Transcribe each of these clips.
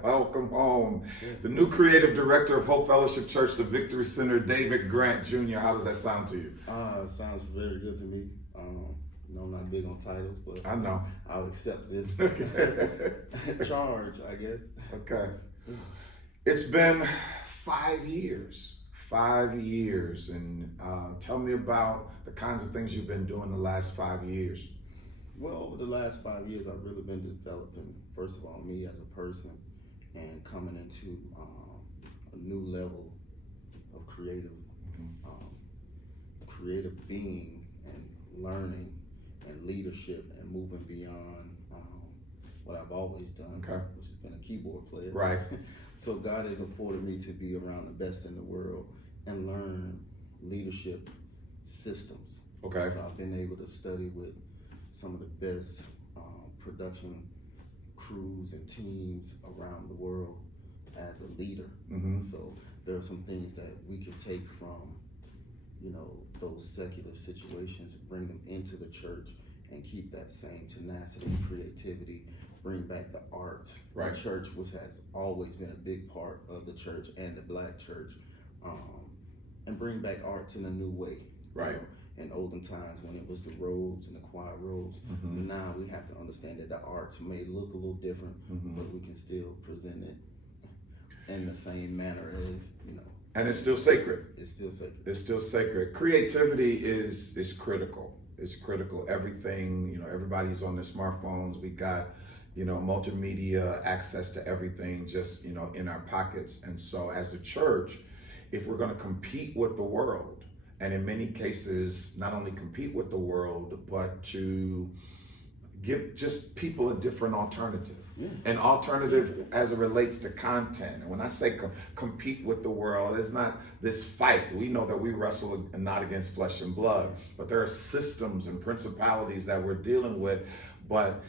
Welcome home. The new creative director of Hope Fellowship Church, the Victory Center, David Grant Jr. How does that sound to you? Sounds very good to me. I'm not big on titles, but I know. I'll accept this charge, I guess. Okay. It's been 5 years. 5 years. And tell me about the kinds of things you've been doing the last 5 years. Well, over the last 5 years, I've really been developing, first of all, me as a person and coming into a new level of creative being and learning and leadership and moving beyond what I've always done, Okay. which has been a keyboard player. Right. So God has afforded me to be around the best in the world and learn leadership systems. Okay. So I've been able to study with some of the best production crews and teams around the world as a leader. Mm-hmm. So there are some things that we can take from, those secular situations, bring them into the church and keep that same tenacity and creativity, bring back the arts. Right. The church, which has always been a big part of the church and the Black church, and bring back arts in a new way. Right. In olden times when it was the robes and the choir robes, Mm-hmm. now we have to understand that the arts may look a little different, Mm-hmm. but we can still present it in the same manner as, And it's still sacred. it's still sacred. It's still sacred. Creativity is critical. It's critical. Everything, everybody's on their smartphones. We got, multimedia access to everything just, in our pockets. And so as the church, if we're going to compete with the world, and in many cases, not only compete with the world, but to give just people a different alternative. Yeah. An alternative as it relates to content. And when I say compete with the world, it's not this fight. We know that we wrestle not against flesh and blood, but there are systems and principalities that we're dealing with. But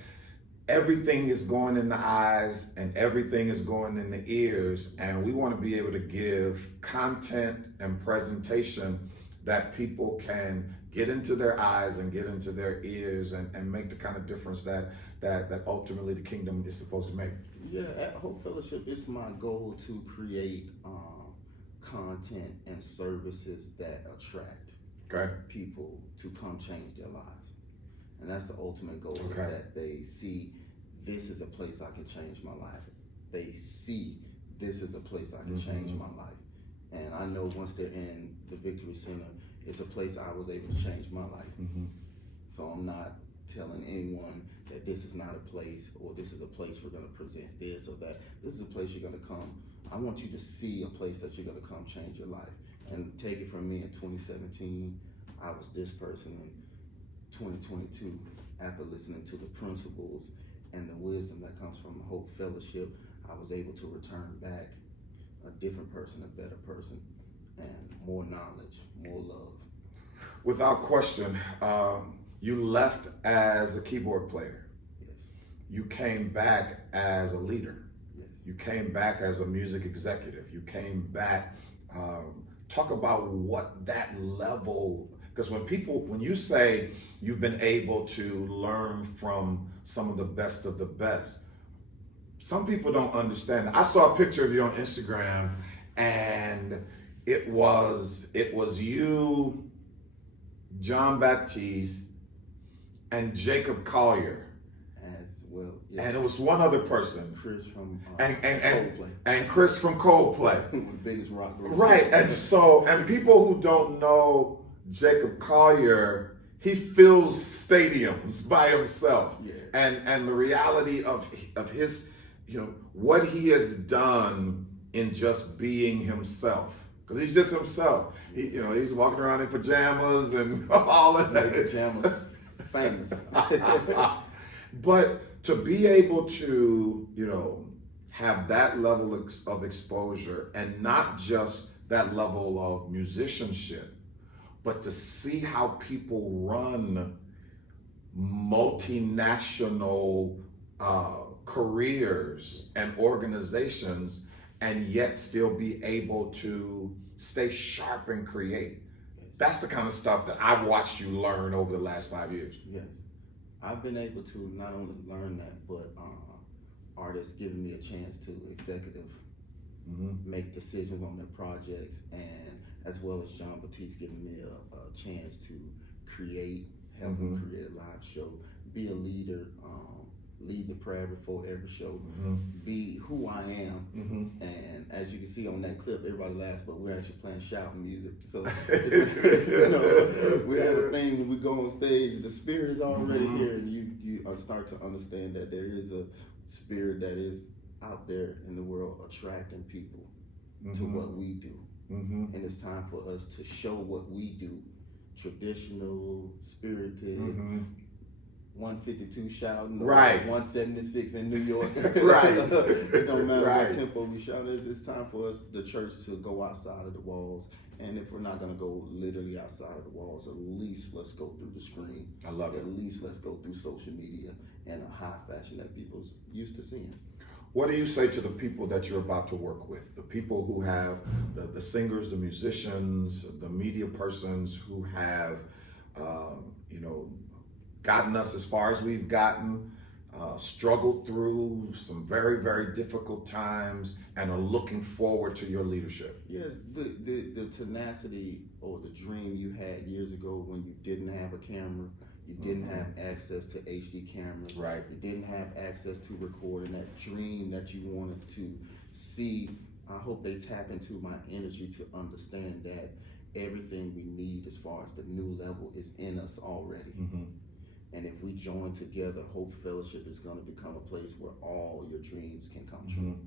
everything is going in the eyes and everything is going in the ears. And we want to be able to give content and presentation that people can get into their eyes and get into their ears and make the kind of difference that ultimately the kingdom is supposed to make. Yeah, at Hope Fellowship, it's my goal to create content and services that attract Okay. people to come change their lives. And that's the ultimate goal, is Okay. that they see this is a place I can change my life. They see this is a place I can change my life. And I know once they're in the Victory Center, it's a place I was able to change my life. Mm-hmm. So I'm not telling anyone that this is not a place, or this is a place we're going to present this or that. This is a place you're going to come. I want you to see a place that you're going to come change your life. And take it from me, in 2017, I was this person. In 2022, after listening to the principles and the wisdom that comes from Hope Fellowship, I was able to return back a different person, a better person, and more knowledge, more love. Without question, you left as a keyboard player. Yes. You came back as a leader. Yes. You came back as a music executive. You came back. Talk about what that level, because when you say you've been able to learn from some of the best, some people don't understand. I saw a picture of you on Instagram, and it was you, John Baptiste, and Jacob Collier, As well. Yeah. and it was one other person, Chris from and Coldplay. and Chris from Coldplay. One of the biggest rock groups. Right, and people who don't know Jacob Collier, he fills stadiums by himself. Yeah. And the reality of his, what he has done in just being himself, because he's just himself. He's walking around in pajamas and all of that. Pajamas, famous. But to be able to, have that level of exposure, and not just that level of musicianship, but to see how people run multinational careers and organizations, and yet still be able to stay sharp and create. That's the kind of stuff that I've watched you learn over the last 5 years. Yes. I've been able to not only learn that, but artists giving me a chance to executive make decisions on their projects, and as well as John Batiste giving me a chance to help him create a live show, be a leader, lead the prayer before every show, be who I am. And as you can see on that clip, everybody laughs, but we're actually playing shouting music. So we have a thing when we go on stage, the spirit is already here, and you start to understand that there is a spirit that is out there in the world attracting people to what we do. And it's time for us to show what we do. Traditional, spirited, 152 shouting, right? 176 in New York, right? It don't matter what tempo we shout. It's time for us, the church, to go outside of the walls. And if we're not going to go literally outside of the walls, at least let's go through the screen. I love it. At least let's go through social media in a high fashion that people's used to seeing. What do you say to the people that you're about to work with? The people who have the singers, the musicians, the media persons who have, gotten us as far as we've gotten, struggled through some very, very difficult times, and are looking forward to your leadership? Yes, the tenacity or the dream you had years ago when you didn't have a camera, you didn't have access to HD cameras, right? You didn't have access to recording, that dream that you wanted to see. I hope they tap into my energy to understand that everything we need as far as the new level is in us already. And if we join together, Hope Fellowship is going to become a place where all your dreams can come true.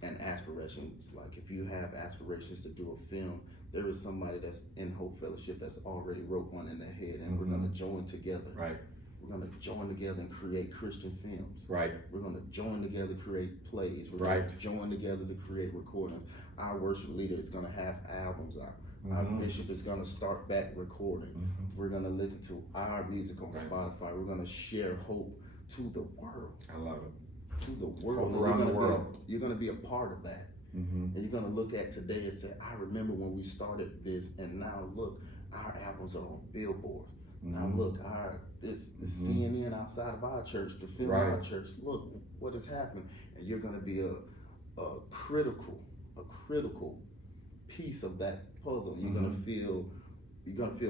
And aspirations, like if you have aspirations to do a film, there is somebody that's in Hope Fellowship that's already wrote one in their head, and we're going to join together. Right. We're going to join together and create Christian films. Right. We're going to join together to create plays. We're right. going to join together to create recordings. Our worship leader is going to have albums out. Our bishop is going to start back recording. We're going to listen to our music on Spotify. We're going to share hope to the world. I love it. To the world. Hope around the world. You're going to be a part of that. And you're going to look at today and say, I remember when we started this, and now look, our albums are on Billboard. Now look, this CNN outside of our church, the film of our church, look what is happening. And you're going to be a critical piece of that puzzle. You're going to feel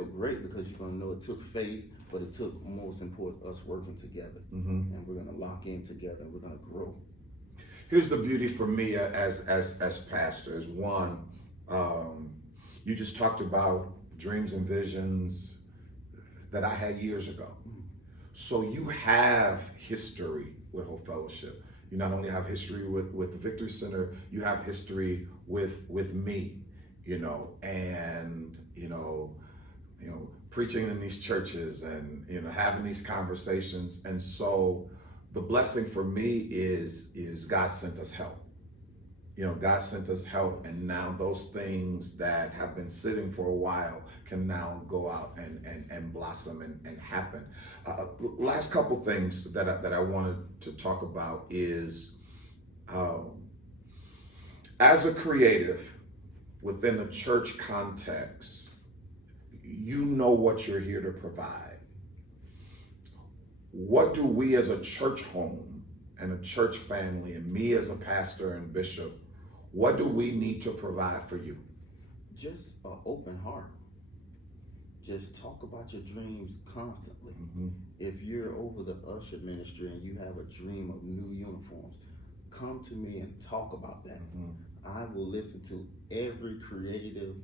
great, because you're going to know it took faith, but it took, most important, us working together. And we're going to lock in together, and we're going to grow. Here's the beauty for me as pastors. One, you just talked about dreams and visions that I had years ago. So you have history with Hope Fellowship. You not only have history with the Victory Center, you have history with me, and preaching in these churches and having these conversations. And so the blessing for me is God sent us help. God sent us help, and now those things that have been sitting for a while can now go out and blossom and happen. Last couple things that I wanted to talk about is, as a creative within the church context, you know what you're here to provide. What do we as a church home and a church family, and me as a pastor and bishop, what do we need to provide for you? Just an open heart. Just talk about your dreams constantly. If you're over the usher ministry and you have a dream of new uniforms, come to me and talk about that. I will listen to every creative,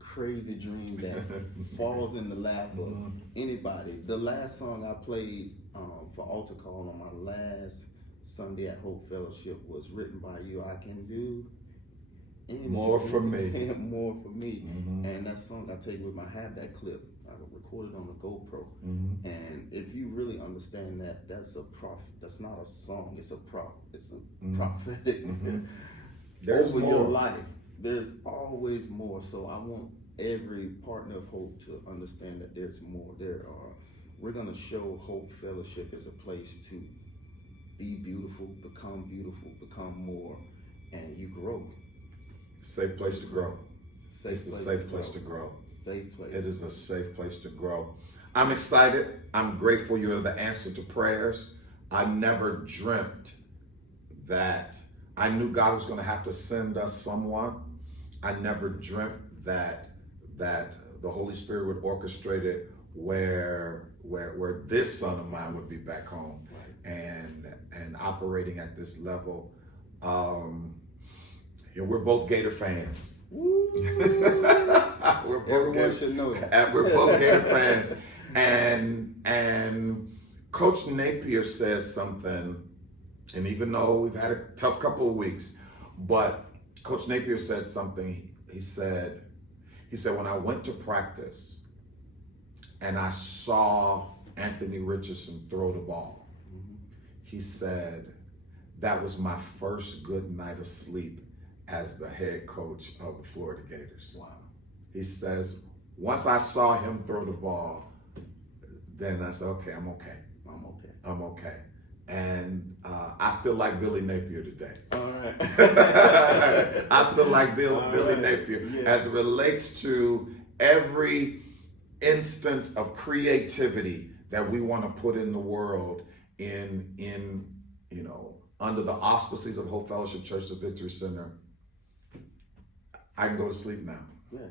crazy dream that falls in the lap of anybody. The last song I played for Altar Call on my last Sunday at Hope Fellowship was written by you. I can do anything. More for me. More for me. And that song I take with me, I have that clip. I recorded on the GoPro. And if you really understand that, that's not a song. It's a prophetic. There's over more. Your life. There's always more. So I want every partner of Hope to understand that there's more. We're going to show Hope Fellowship as a place to be beautiful, become more, and you grow. Safe place to grow. It's a safe place to grow. Safe place. It is a safe place to grow. I'm excited. I'm grateful you're the answer to prayers. I never dreamt that I knew God was going to have to send us someone. I never dreamt that the Holy Spirit would orchestrate it where this son of mine would be back home, Right. and operating at this level. We're both Gator fans. Woo. We're both Everyone Gator, should know that. and we're both Gator fans. And Coach Napier says something, and even though we've had a tough couple of weeks, but Coach Napier said something. He said, when I went to practice and I saw Anthony Richardson throw the ball, he said, that was my first good night of sleep as the head coach of the Florida Gators. Wow. He says, once I saw him throw the ball, then I said, okay, I'm okay. I'm okay. And I feel like Billy Napier today. All right. I feel like Billy right. Napier Yeah. as it relates to every instance of creativity that we want to put in the world in under the auspices of Hope Fellowship Church, the Victory Center. I can go to sleep now. Yes.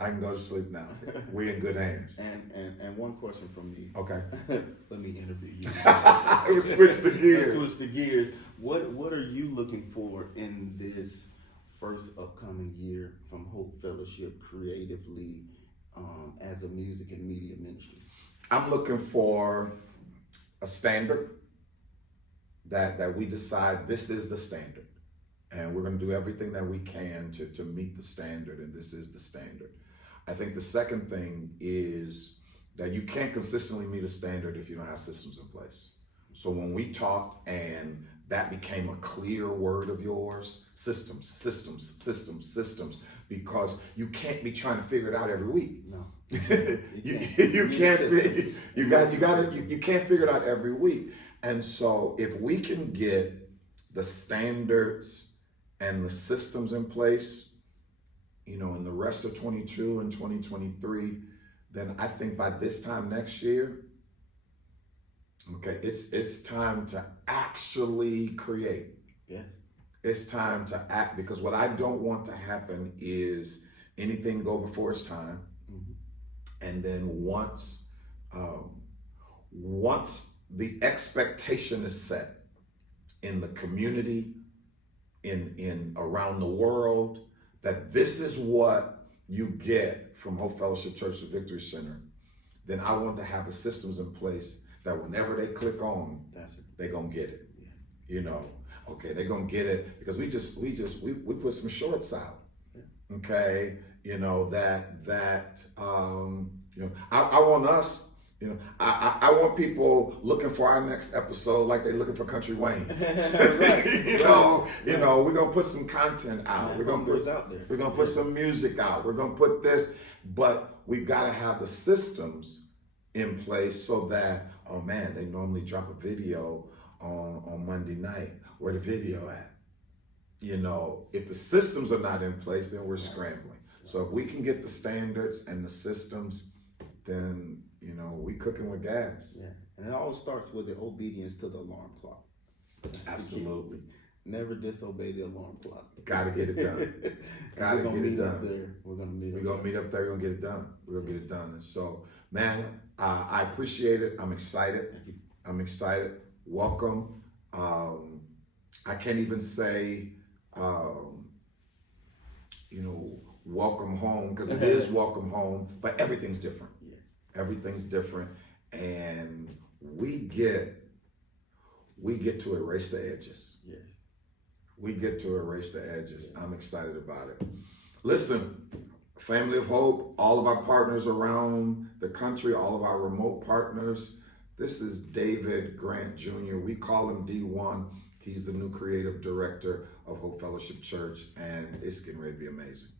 I can go to sleep now. We're in good hands. And one question from me. Okay. Let me interview you. We switch the gears. Let's switch the gears. What are you looking for in this first upcoming year from Hope Fellowship creatively as a music and media ministry? I'm looking for a standard that we decide this is the standard. And we're going to do everything that we can to meet the standard, and this is the standard. I think the second thing is that you can't consistently meet a standard if you don't have systems in place. So when we talked and that became a clear word of yours, systems, because you can't be trying to figure it out every week. No. you can't figure it out every week. And so if we can get the standards and the systems in place, in the rest of 22 and 2023, then I think by this time next year, okay, it's time to actually create. Yes. It's time to act, because what I don't want to happen is anything go before its time. Mm-hmm. And then once the expectation is set in the community, in around the world, that this is what you get from Hope Fellowship Church, the Victory Center, then I want to have the systems in place that whenever they click on, they're gonna get it. Yeah. Okay, they're gonna get it because we put some shorts out. Yeah. Okay, I want us. I want people looking for our next episode like they're looking for Country Wayne. We're gonna put some content out. We're gonna put some music out. We're gonna put this, but we gotta have the systems in place so that, oh man, they normally drop a video on Monday night. Where the video at? If the systems are not in place, then we're scrambling. So if we can get the standards and the systems, then we cooking with gas. Yeah, and it all starts with the obedience to the alarm clock. Absolutely. Never disobey the alarm clock. Gotta get it done. Gotta get it done. We're gonna meet up there. We're gonna get it done. We're gonna get it done. And so, man, I appreciate it. I'm excited. Welcome. I can't even say, welcome home, because it is welcome home, but everything's different. Everything's different, and we get to erase the edges. Yes. We get to erase the edges. I'm excited about it. Listen, Family of Hope, all of our partners around the country, all of our remote partners, this is David Grant Jr. We call him D1. He's the new creative director of Hope Fellowship Church, and it's getting ready to be amazing.